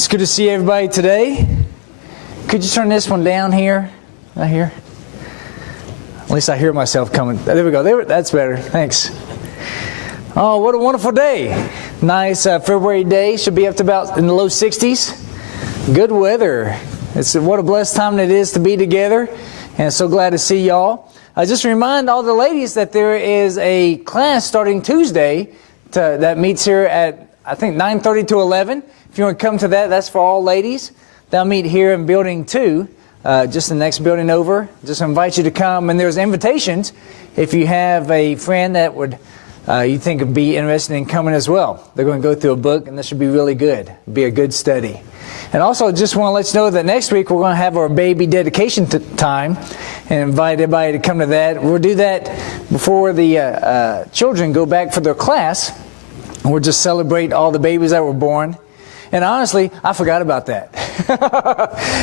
It's good to see everybody today. Could you turn this one down here? Right here? At least I hear myself coming. There we go. That's better. Thanks. Oh, what a wonderful day. Nice February day. Should be up to about in the low 60s. Good weather. What a blessed time it is to be together. And so glad to see y'all. Just remind all the ladies that there is a class starting Tuesday that meets here at, I think, 9:30 to 11. If you want to come to that, that's for all ladies. They'll meet here in Building 2, just the next building over. Just invite you to come. And there's invitations if you have a friend that would you think would be interested in coming as well. They're going to go through a book, and this should be really good. It'll be a good study. And also, just want to let you know that next week we're going to have our baby dedication time and invite everybody to come to that. We'll do that before the children go back for their class. We'll just celebrate all the babies that were born. And honestly, I forgot about that.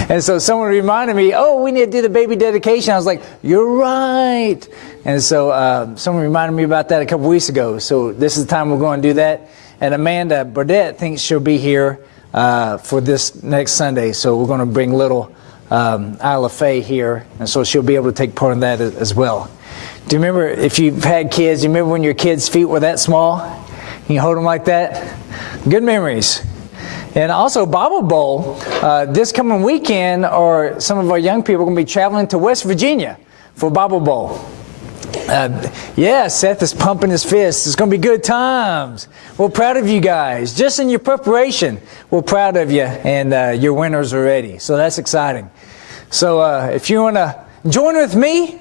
And so someone reminded me, oh, we need to do the baby dedication. I was like, you're right. And so someone reminded me about that a couple weeks ago. So this is the time we're going to do that. And Amanda Burdett thinks she'll be here for this next Sunday. So we're going to bring little Isla Faye here. And so she'll be able to take part in that as well. Do you remember, if you've had kids, do you remember when your kids' feet were that small? You hold them like that? Good memories. And also, Bible Bowl, this coming weekend, or some of our young people are going to be traveling to West Virginia for Bible Bowl. Yeah, Seth is pumping his fists. It's going to be good times. We're proud of you guys. Just in your preparation, we're proud of you, and your winners are ready. So that's exciting. So if you want to join with me,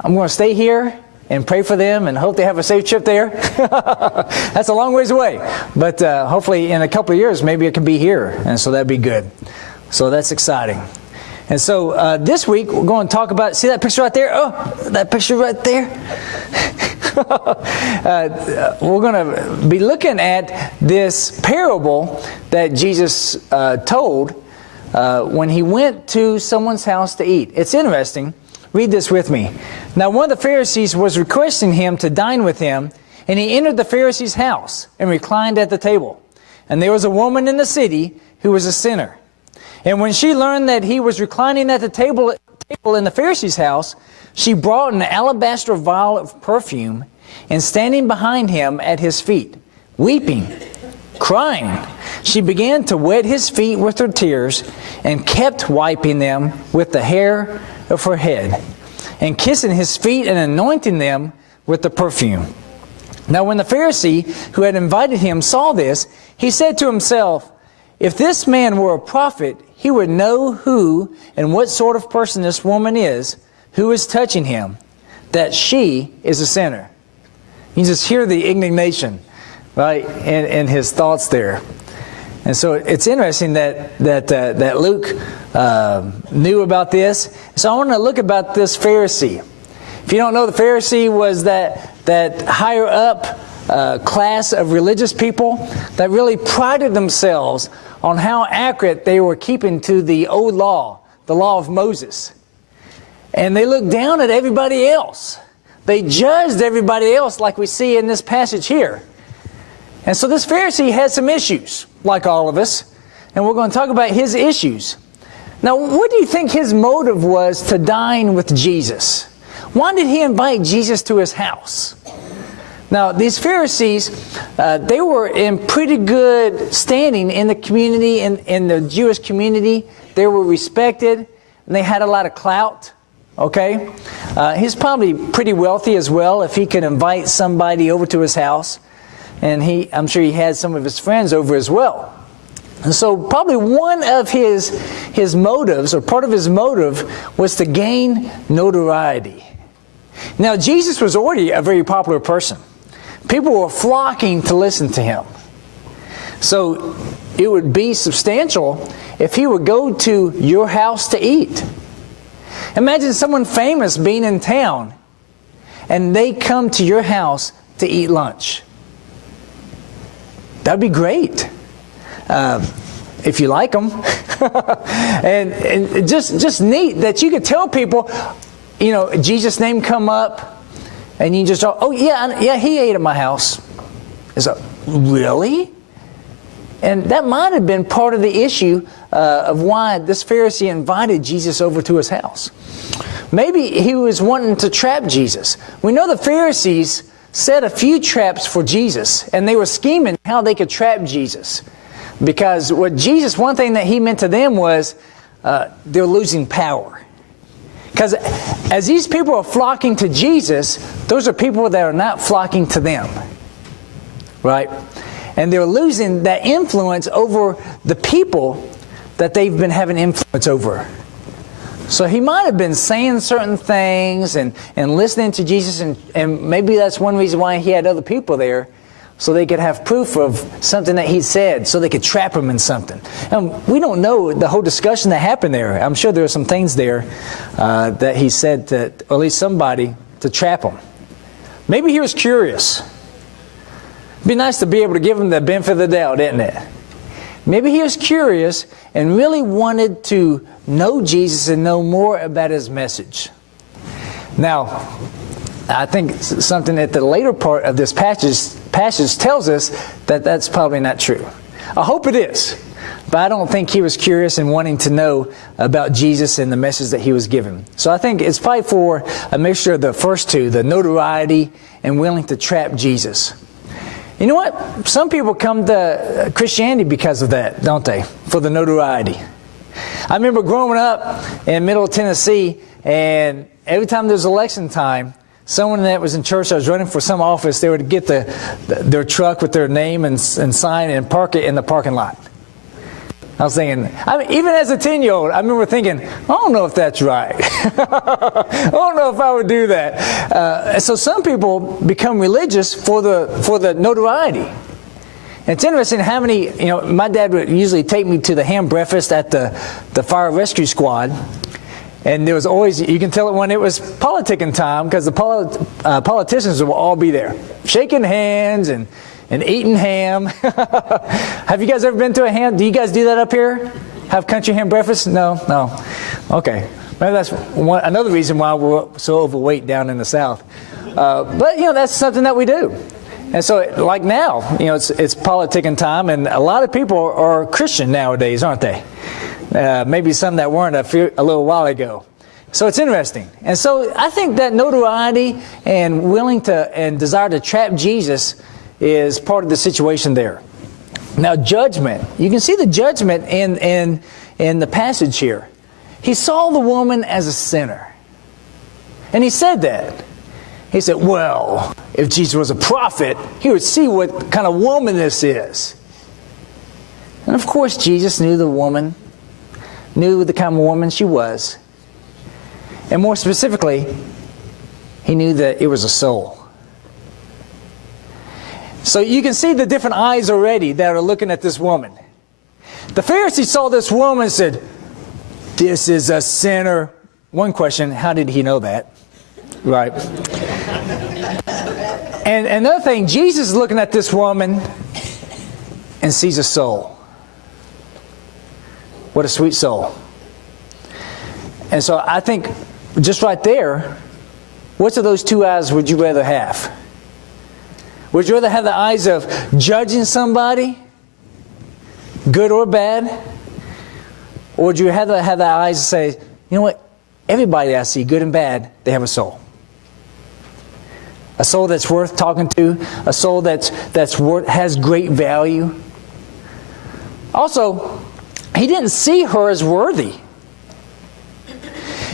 I'm going to stay here and pray for them and hope they have a safe trip there. That's a long ways away. But hopefully in a couple of years, maybe it can be here. And so that'd be good. So that's exciting. And so this week, we're going to talk about, see that picture right there? Oh, that picture right there? We're going to be looking at this parable that Jesus told when he went to someone's house to eat. It's interesting. Read this with me. Now one of the Pharisees was requesting him to dine with him, and he entered the Pharisee's house and reclined at the table. And there was a woman in the city who was a sinner. And when she learned that he was reclining at the table in the Pharisee's house, she brought an alabaster vial of perfume, and standing behind him at his feet, weeping, crying, she began to wet his feet with her tears and kept wiping them with the hair of her head, and kissing his feet and anointing them with the perfume. Now when the Pharisee who had invited him saw this, he said to himself, if this man were a prophet, he would know who and what sort of person this woman is who is touching him, that she is a sinner. You just hear the indignation, right, in his thoughts there. And so it's interesting that Luke knew about this. So I want to look about this Pharisee. If you don't know, the Pharisee was that higher up class of religious people that really prided themselves on how accurate they were keeping to the old law, the law of Moses. And they looked down at everybody else. They judged everybody else like we see in this passage here. And so this Pharisee had some issues, like all of us, and we're going to talk about his issues. Now, what do you think his motive was to dine with Jesus? Why did he invite Jesus to his house? Now, these Pharisees, they were in pretty good standing in the community, in the Jewish community. They were respected, and they had a lot of clout. Okay? He's probably pretty wealthy as well if he could invite somebody over to his house. And I'm sure he had some of his friends over as well. And so probably one of his motives, or part of his motive, was to gain notoriety. Now, Jesus was already a very popular person. People were flocking to listen to him. So it would be substantial if he would go to your house to eat. Imagine someone famous being in town, and they come to your house to eat lunch. That'd be great, if you like them. and just neat that you could tell people, you know, Jesus' name come up, and you just, oh yeah, he ate at my house. It's like, really? And that might have been part of the issue of why this Pharisee invited Jesus over to his house. Maybe he was wanting to trap Jesus. We know the Pharisees set a few traps for Jesus, and they were scheming how they could trap Jesus. Because one thing that he meant to them was they're losing power. Because as these people are flocking to Jesus, those are people that are not flocking to them. Right? And they're losing that influence over the people that they've been having influence over. So he might have been saying certain things and listening to Jesus, and maybe that's one reason why he had other people there, so they could have proof of something that he said, so they could trap him in something. And we don't know the whole discussion that happened there. I'm sure there were some things there that he said to, or at least somebody, to trap him. Maybe he was curious. It'd be nice to be able to give him the benefit of the doubt, isn't it? Maybe he was curious and really wanted to know Jesus and know more about his message. Now, I think something at the later part of this passage tells us that that's probably not true. I hope it is, but I don't think he was curious and wanting to know about Jesus and the message that he was given. So I think it's probably for a mixture of the first two, the notoriety and willing to trap Jesus. You know what? Some people come to Christianity because of that, don't they? For the notoriety. I remember growing up in Middle Tennessee, and every time there was election time, someone that was in church that was running for some office, they would get their truck with their name and sign and park it in the parking lot. I was thinking, even as a 10-year-old, I remember thinking, I don't know if that's right. I don't know if I would do that. So some people become religious for the notoriety. And it's interesting how many, my dad would usually take me to the ham breakfast at the fire rescue squad. And there was always, you can tell it when it was politicking time, because the politicians would all be there, shaking hands and eating ham. Have you guys ever been to a ham? Do you guys do that up here? Have country ham breakfast? No. Okay. Maybe that's another reason why we're so overweight down in the South. But, that's something that we do. And so, like now, it's politicking time, and a lot of people are Christian nowadays, aren't they? Maybe some that weren't a little while ago. So it's interesting. And so I think that notoriety and willing to and desire to trap Jesus is part of the situation there. Now, judgment. You can see the judgment in the passage here. He saw the woman as a sinner. And he said that. He said, well, if Jesus was a prophet, he would see what kind of woman this is. And of course, Jesus knew the woman, knew the kind of woman she was. And more specifically, he knew that it was a soul. So you can see the different eyes already that are looking at this woman. The Pharisee saw this woman and said, this is a sinner. One question, how did he know that? Right. And another thing, Jesus is looking at this woman and sees a soul. What a sweet soul. And so I think just right there, which of those two eyes would you rather have? Would you rather have the eyes of judging somebody, good or bad? Or would you rather have the eyes to say, you know what? Everybody I see, good and bad, they have a soul. A soul that's worth talking to. A soul has great value. Also, he didn't see her as worthy.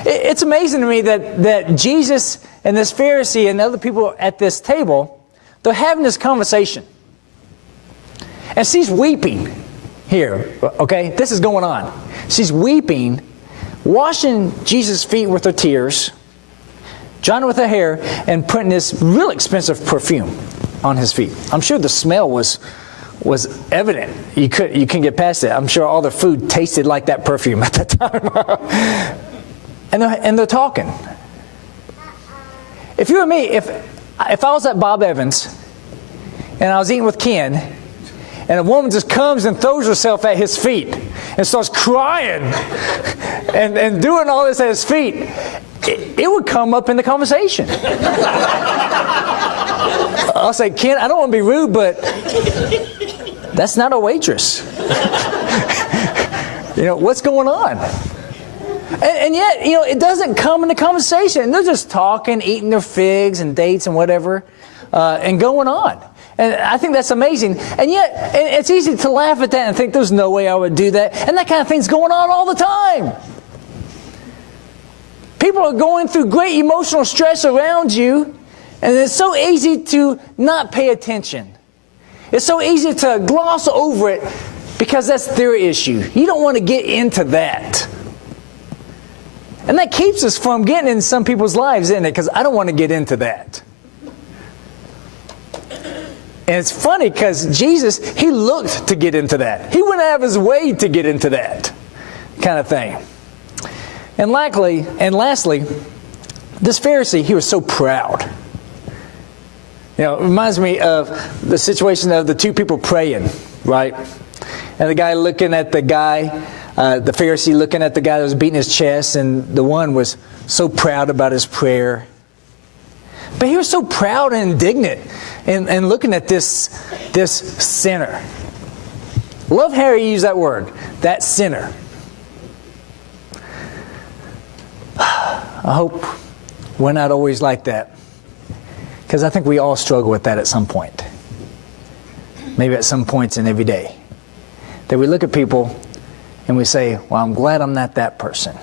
It's amazing to me that Jesus and this Pharisee and other people at this table, they're having this conversation. And she's weeping here, okay? This is going on. She's weeping, washing Jesus' feet with her tears, drying with her hair, and putting this real expensive perfume on his feet. I'm sure the smell was evident. You couldn't get past it. I'm sure all the food tasted like that perfume at that time. and they're talking. If you were me, if I was at Bob Evans and I was eating with Ken, and a woman just comes and throws herself at his feet and starts crying and doing all this at his feet, it would come up in the conversation. I'll say, Ken, I don't want to be rude, but that's not a waitress. What's going on? And yet, it doesn't come into conversation. They're just talking, eating their figs and dates and whatever, and going on. And I think that's amazing. And yet, it's easy to laugh at that and think there's no way I would do that. And that kind of thing's going on all the time. People are going through great emotional stress around you, and it's so easy to not pay attention. It's so easy to gloss over it because that's their issue. You don't want to get into that. And that keeps us from getting in some people's lives, isn't it? Because I don't want to get into that. And it's funny because Jesus, He looked to get into that. He went out of His way to get into that kind of thing. And lastly, this Pharisee, he was so proud. It reminds me of the situation of the two people praying, right? And the guy looking at the guy, the Pharisee looking at the guy that was beating his chest, and the one was so proud about his prayer. But he was so proud and indignant and looking at this sinner. Love how he used that word, that sinner. I hope we're not always like that. Because I think we all struggle with that at some point. Maybe at some points in every day. That we look at people and we say, well, I'm glad I'm not that person.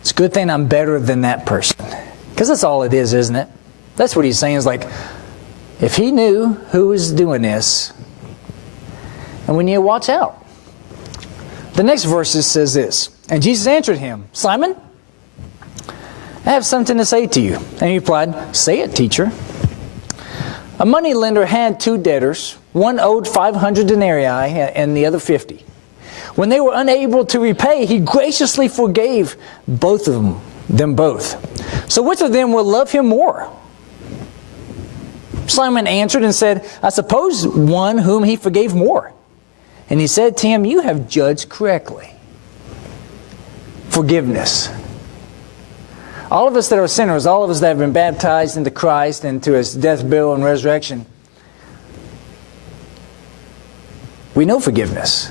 It's a good thing I'm better than that person. Because that's all it is, isn't it? That's what he's saying is like, if he knew who was doing this, and we need to watch out. The next verse says this, and Jesus answered him, Simon, I have something to say to you. And he replied, say it, teacher. A moneylender had two debtors. One owed 500 denarii and the other 50. When they were unable to repay, he graciously forgave both of them both. So which of them will love him more? Simon answered and said, I suppose one whom he forgave more. And he said to him, you have judged correctly. Forgiveness. All of us that are sinners, all of us that have been baptized into Christ and to His death, burial, and resurrection, we know forgiveness.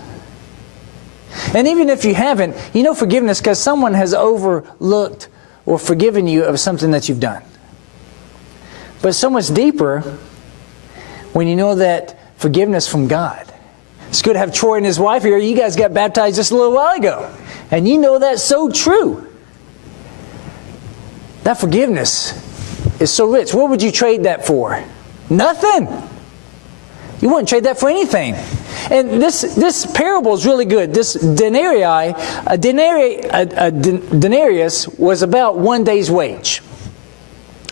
And even if you haven't, you know forgiveness because someone has overlooked or forgiven you of something that you've done. But it's so much deeper when you know that forgiveness from God. It's good to have Troy and his wife here. You guys got baptized just a little while ago. And you know that's so true. That forgiveness is so rich. What would you trade that for? Nothing. You wouldn't trade that for anything. And this parable is really good. This denarius was about 1 day's wage.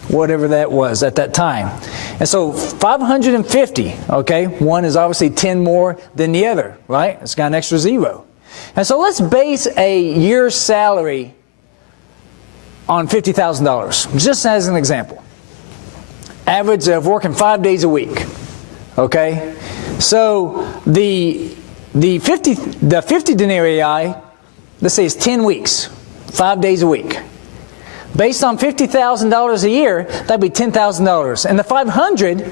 Whatever that was at that time. And so 550, okay? One is obviously 10 more than the other, right? It's got an extra zero. And so let's base a year's salary on $50,000, just as an example. Average of working 5 days a week, okay? So the 50 denarii, let's say it's 10 weeks, 5 days a week. Based on $50,000 a year, that'd be $10,000. And the 500,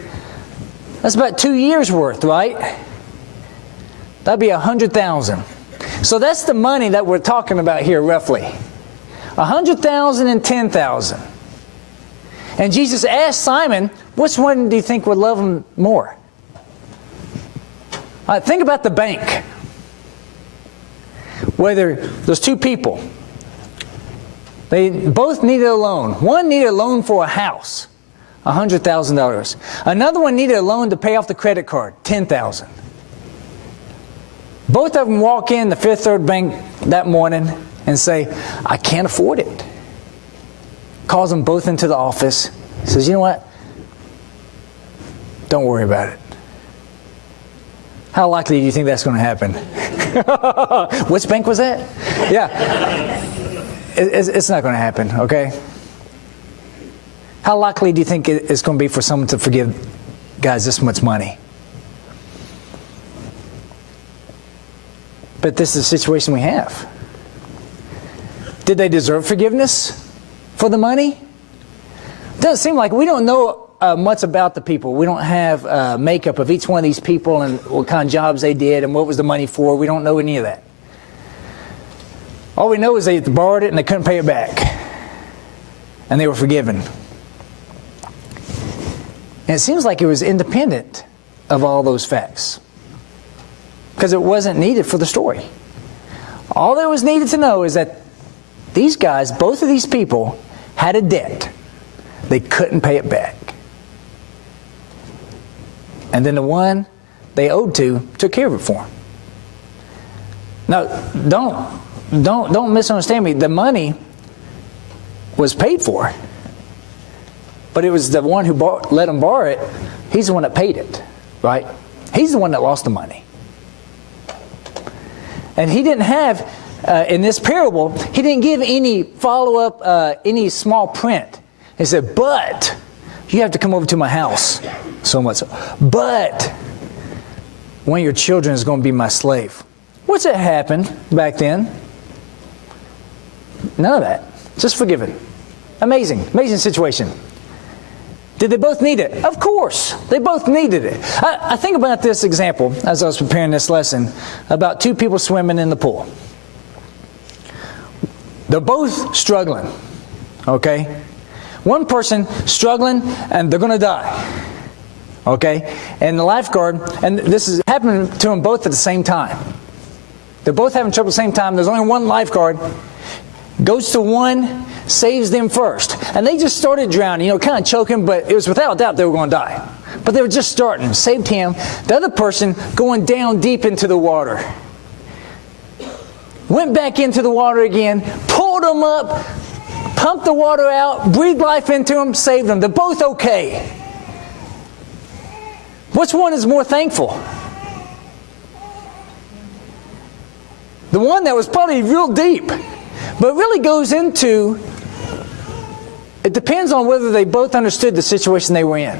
that's about 2 years worth, right? That'd be $100,000. So that's the money that we're talking about here, roughly. $100,000 and $10,000. And Jesus asked Simon, which one do you think would love him more? Think about the bank. Whether there's two people. They both needed a loan. One needed a loan for a house, $100,000. Another one needed a loan to pay off the credit card, $10,000. Both of them walk in the Fifth Third Bank that morning and say, I can't afford it. Calls them both into the office. Says, you know what? Don't worry about it. How likely do you think that's going to happen? Which bank was that? Yeah. It's not going to happen, okay? How likely do you think it's going to be for someone to forgive guys this much money? But this is the situation we have. Did they deserve forgiveness for the money? It doesn't seem like we don't know much about the people. We don't have makeup of each one of these people and what kind of jobs they did and what was the money for. We don't know any of that. All we know is they borrowed it and they couldn't pay it back. And they were forgiven. And it seems like it was independent of all those facts. Because it wasn't needed for the story. All that was needed to know is that these guys, both of these people, had a debt. They couldn't pay it back. And then the one they owed to took care of it for them. Now, don't misunderstand me. The money was paid for. But it was the one who let him borrow it. He's the one that paid it, right? He's the one that lost the money. And he didn't have, in this parable, he didn't give any follow-up, any small print. He said, but you have to come over to my house so much. But one of your children is going to be my slave. What's that happened back then? None of that. Just forgiven. Amazing. Amazing situation. Did they both need it? Of course. They both needed it. I think about this example as I was preparing this lesson about two people swimming in the pool. They're both struggling. Okay? One person struggling and they're going to die. Okay? And the lifeguard, and this is happening to them both at the same time. They're both having trouble at the same time. There's only one lifeguard. Goes to one, saves them first. And they just started drowning, kind of choking, but it was without doubt they were going to die. But they were just starting. Saved him. The other person going down deep into the water. Went back into the water again, pulled them up, pumped the water out, breathed life into them, saved them. They're both okay. Which one is more thankful? The one that was probably real deep. But it really goes into, it depends on whether they both understood the situation they were in.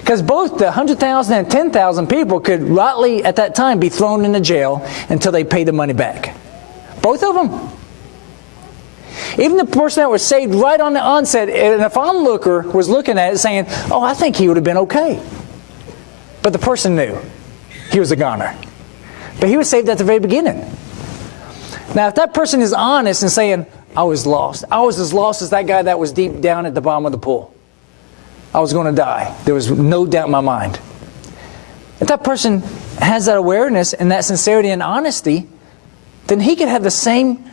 Because both the 100,000 and 10,000 people could rightly, at that time, be thrown into jail until they pay the money back. Both of them. Even the person that was saved right on the onset, and if an onlooker was looking at it saying, oh, I think he would have been okay. But the person knew he was a goner. But he was saved at the very beginning. Now, if that person is honest and saying, I was lost. I was as lost as that guy that was deep down at the bottom of the pool. I was going to die. There was no doubt in my mind. If that person has that awareness and that sincerity and honesty, then he can have the same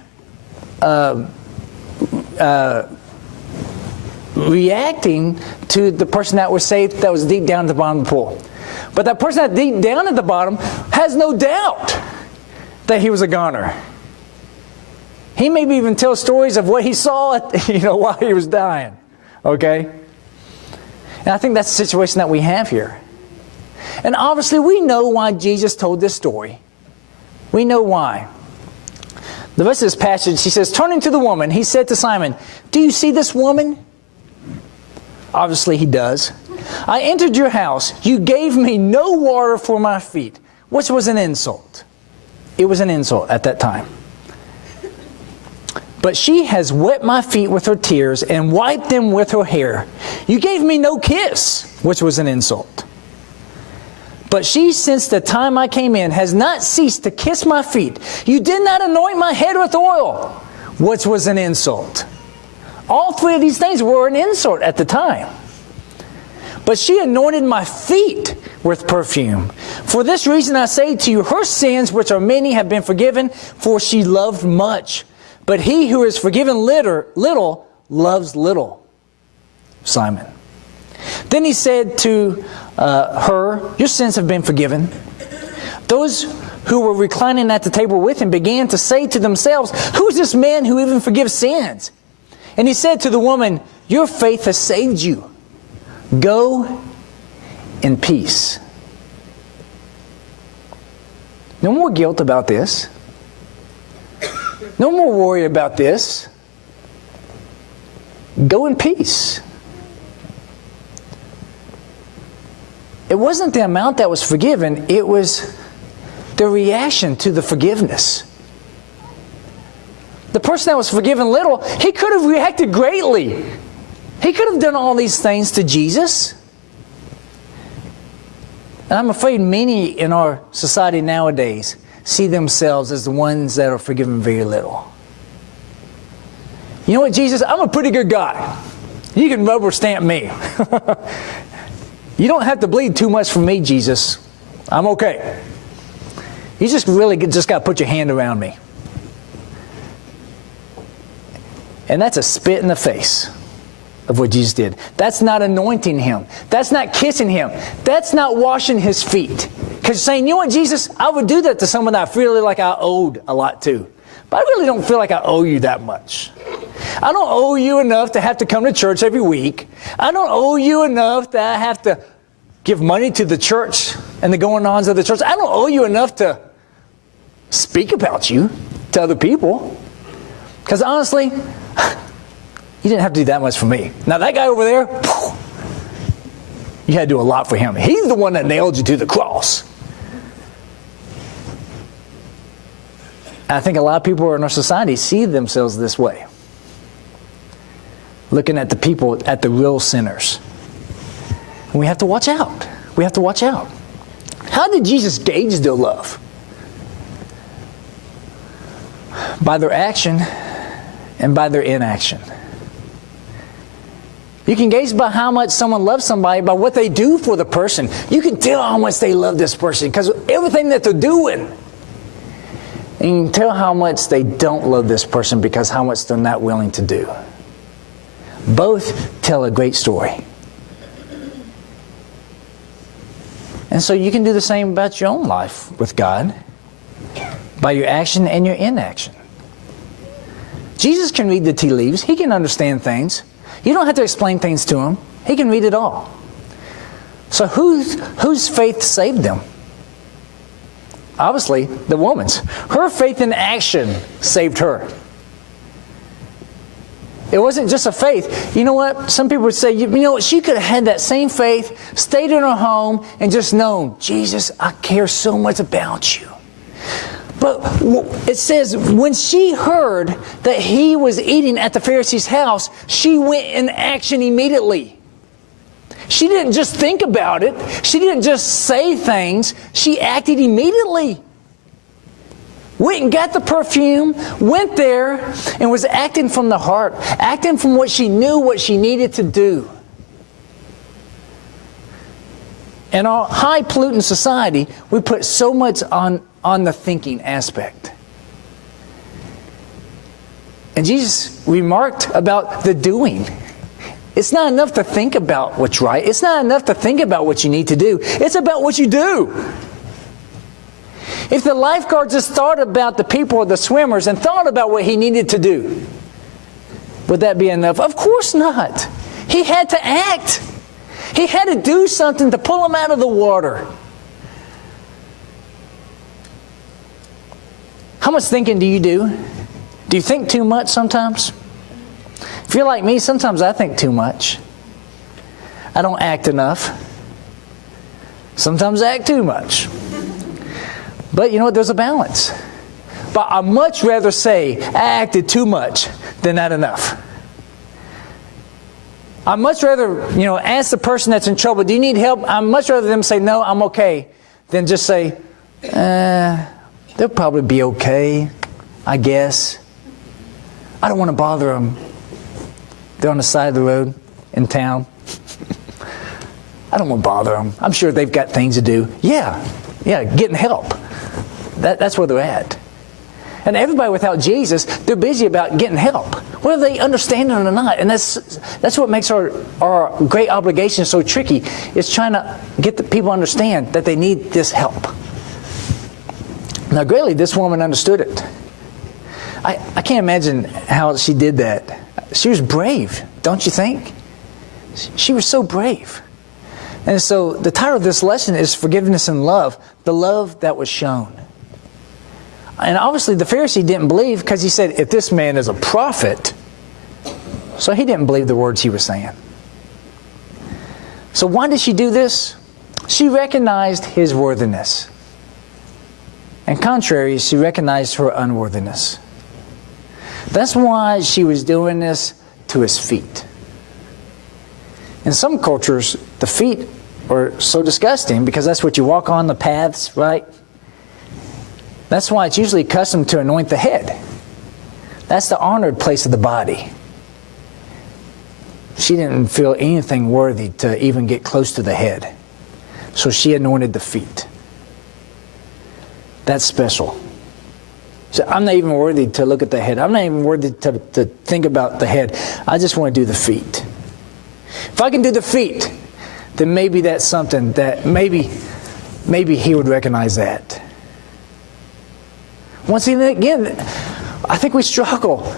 reacting to the person that was saved that was deep down at the bottom of the pool. But that person that deep down at the bottom has no doubt that he was a goner. He maybe even tell stories of what he saw while he was dying. Okay? And I think that's the situation that we have here. And obviously we know why Jesus told this story. We know why. The rest of this passage, he says, turning to the woman, he said to Simon, do you see this woman? Obviously he does. I entered your house. You gave me no water for my feet, which was an insult. It was an insult at that time. But she has wet my feet with her tears and wiped them with her hair. You gave me no kiss, which was an insult. But she, since the time I came in, has not ceased to kiss my feet. You did not anoint my head with oil, which was an insult. All three of these things were an insult at the time. But she anointed my feet with perfume. For this reason I say to you, her sins, which are many, have been forgiven, for she loved much. But he who is forgiven little loves little. Simon. Then he said to her, your sins have been forgiven. Those who were reclining at the table with him began to say to themselves, who is this man who even forgives sins? And he said to the woman, your faith has saved you. Go in peace. No more guilt about this. No more worry about this. Go in peace. It wasn't the amount that was forgiven, it was the reaction to the forgiveness. The person that was forgiven little, he could have reacted greatly He could have done all these things to Jesus. And I'm afraid many in our society nowadays see themselves as the ones that are forgiven very little. You know what, Jesus? I'm a pretty good guy. You can rubber stamp me. You don't have to bleed too much for me, Jesus. I'm okay. You just really just got to put your hand around me. And that's a spit in the face of what Jesus did. That's not anointing him. That's not kissing him. That's not washing his feet. Because saying, you know what, Jesus, I would do that to someone that I feel like I owed a lot to. But I really don't feel like I owe you that much. I don't owe you enough to have to come to church every week. I don't owe you enough that I have to give money to the church and the going-ons of the church. I don't owe you enough to speak about you to other people. Because honestly, you didn't have to do that much for me. Now that guy over there, you had to do a lot for him. He's the one that nailed you to the cross. I think a lot of people in our society see themselves this way. Looking at the people, at the real sinners. And we have to watch out. We have to watch out. How did Jesus gauge their love? By their action and by their inaction. You can gauge by how much someone loves somebody by what they do for the person. You can tell how much they love this person because of everything that they're doing. And you can tell how much they don't love this person because how much they're not willing to do. Both tell a great story. And so you can do the same about your own life with God by your action and your inaction. Jesus can read the tea leaves. He can understand things. You don't have to explain things to him. He can read it all. So whose faith saved them? Obviously, the woman's. Her faith in action saved her. It wasn't just a faith. You know what? Some people would say, you know what? She could have had that same faith, stayed in her home, and just known, Jesus, I care so much about you. But it says, when she heard that he was eating at the Pharisee's house, she went in action immediately. She didn't just think about it. She didn't just say things. She acted immediately. Went and got the perfume, went there, and was acting from the heart, acting from what she knew, what she needed to do. In our high pollutant society, we put so much on the thinking aspect. And Jesus remarked about the doing. It's not enough to think about what's right. It's not enough to think about what you need to do. It's about what you do. If the lifeguard just thought about the people or the swimmers and thought about what he needed to do, would that be enough? Of course not. He had to act. He had to do something to pull them out of the water. How much thinking do you do? Do you think too much sometimes? If you're like me, sometimes I think too much. I don't act enough. Sometimes I act too much. But you know what? There's a balance. But I'd much rather say I acted too much than not enough. I'd much rather, ask the person that's in trouble, do you need help? I'd much rather them say, no, I'm okay, than just say, they'll probably be okay, I guess. I don't want to bother them. They're on the side of the road in town. I don't want to bother them. I'm sure they've got things to do. Yeah, getting help. That's where they're at. And everybody without Jesus, they're busy about getting help, whether they understand it or not. And that's what makes our great obligation so tricky, is trying to get the people to understand that they need this help. Now, greatly, this woman understood it. I can't imagine how she did that. She was brave, don't you think? She was so brave. And so the title of this lesson is Forgiveness and Love, the love that was shown. And obviously the Pharisee didn't believe, because he said, if this man is a prophet, so he didn't believe the words he was saying. So why did she do this? She recognized his worthiness. And contrary, she recognized her unworthiness. That's why she was doing this to his feet. In some cultures, the feet are so disgusting because that's what you walk on, the paths, right? That's why it's usually custom to anoint the head. That's the honored place of the body. She didn't feel anything worthy to even get close to the head. So she anointed the feet. That's special. So I'm not even worthy to look at the head. I'm not even worthy to think about the head. I just want to do the feet. If I can do the feet, then maybe that's something that maybe he would recognize that. Once again, I think we struggle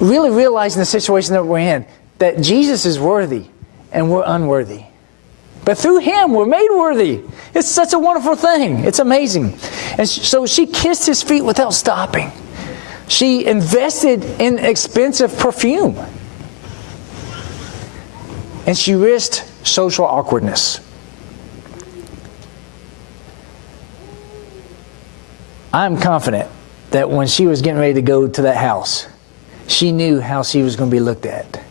really realizing the situation that we're in, that Jesus is worthy and we're unworthy. But through Him, we're made worthy. It's such a wonderful thing. It's amazing. And so she kissed His feet without stopping. She invested in expensive perfume. And she risked social awkwardness. I'm confident that when she was getting ready to go to that house, she knew how she was going to be looked at.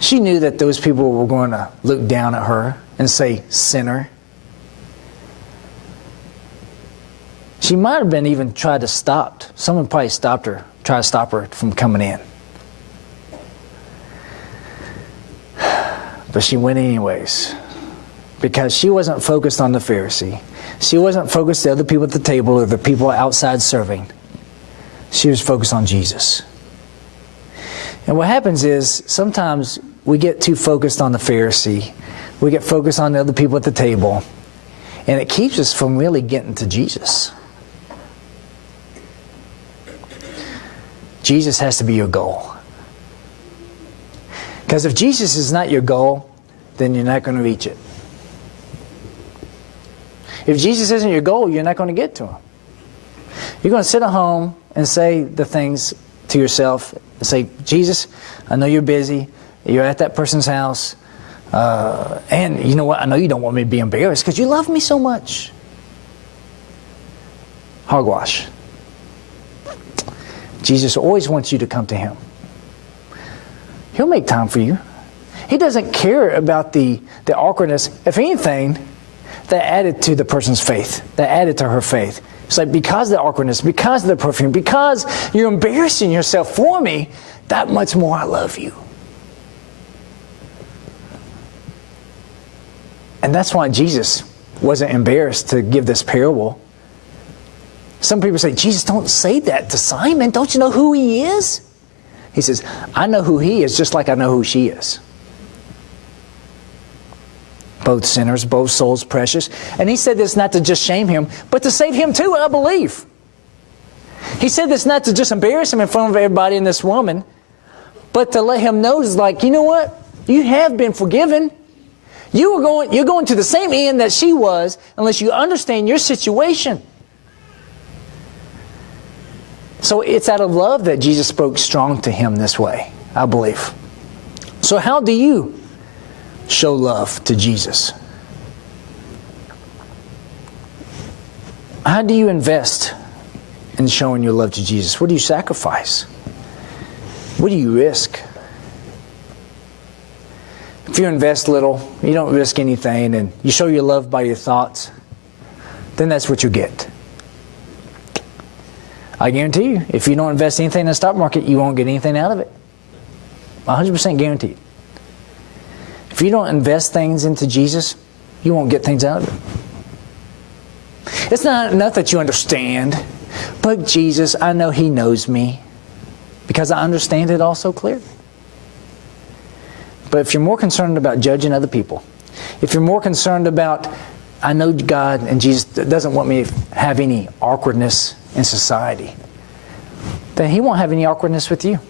She knew that those people were going to look down at her and say, sinner. She might have been even tried to stop. Someone probably tried to stop her from coming in. But she went anyways. Because she wasn't focused on the Pharisee. She wasn't focused on the other people at the table or the people outside serving. She was focused on Jesus. And what happens is, sometimes we get too focused on the Pharisee. We get focused on the other people at the table. And it keeps us from really getting to Jesus. Jesus has to be your goal. Because if Jesus is not your goal, then you're not going to reach it. If Jesus isn't your goal, you're not going to get to Him. You're going to sit at home and say the things to yourself and say, Jesus, I know you're busy. You're at that person's house. And you know what? I know you don't want me to be embarrassed because you love me so much. Hogwash. Jesus always wants you to come to Him. He'll make time for you. He doesn't care about the awkwardness. If anything, that added to the person's faith. That added to her faith. It's like, because of the awkwardness, because of the perfume, because you're embarrassing yourself for me, that much more I love you. And that's why Jesus wasn't embarrassed to give this parable. Some people say, Jesus, don't say that to Simon. Don't you know who he is? He says, I know who he is just like I know who she is. Both sinners, both souls precious. And he said this not to just shame him, but to save him too, I believe. He said this not to just embarrass him in front of everybody and this woman, but to let him know, it's like, you know what? You have been forgiven. You're going to the same end that she was unless you understand your situation. So it's out of love that Jesus spoke strong to him this way, I believe. So how do you show love to Jesus? How do you invest in showing your love to Jesus? What do you sacrifice? What do you risk? If you invest little, you don't risk anything, and you show your love by your thoughts, then that's what you get. I guarantee you, if you don't invest anything in the stock market, you won't get anything out of it. 100% guaranteed. If you don't invest things into Jesus, you won't get things out of it. It's not enough that you understand, but Jesus, I know He knows me because I understand it all so clearly. But if you're more concerned about judging other people, if you're more concerned about, I know God and Jesus doesn't want me to have any awkwardness in society, then He won't have any awkwardness with you.